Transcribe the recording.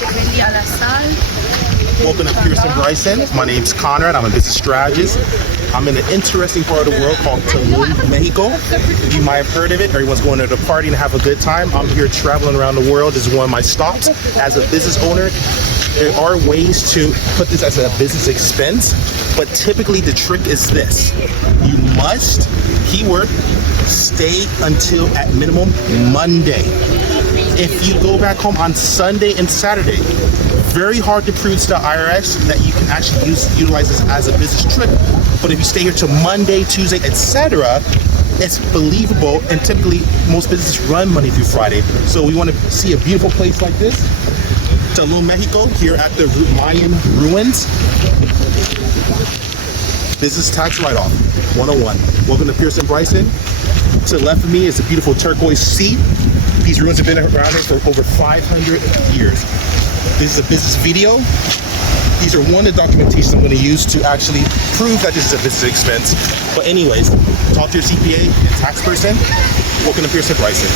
Vendí a la sal. Welcome to Pearson Bryson. My name's Conrad. I'm a business strategist. I'm in an interesting part of the world called Tulum, Mexico. You might have heard of it. Everyone's going to the party and have a good time. I'm here traveling around the world. This is one of my stops. As a business owner, there are ways to put this as a business expense, but typically the trick is this. You must, keyword, stay until at minimum Monday. If you go back home on Sunday and Saturday, very hard to prove to the IRS that you can actually utilize this as a business trip. But if you stay here till Monday, Tuesday, etc., it's believable, and typically most businesses run Monday through Friday. So we want to see a beautiful place like this, Tulum, Mexico, here at the Mayan ruins. Business tax write-off 101. Welcome to Pearson Bryson. To the left of me is a beautiful turquoise sea. These ruins have been around here for over 500 years. This is a business video. These are one of the documentations I'm going to use to actually prove that this is a business expense. But anyways, talk to your CPA and tax person. Welcome to Pearson Bryson.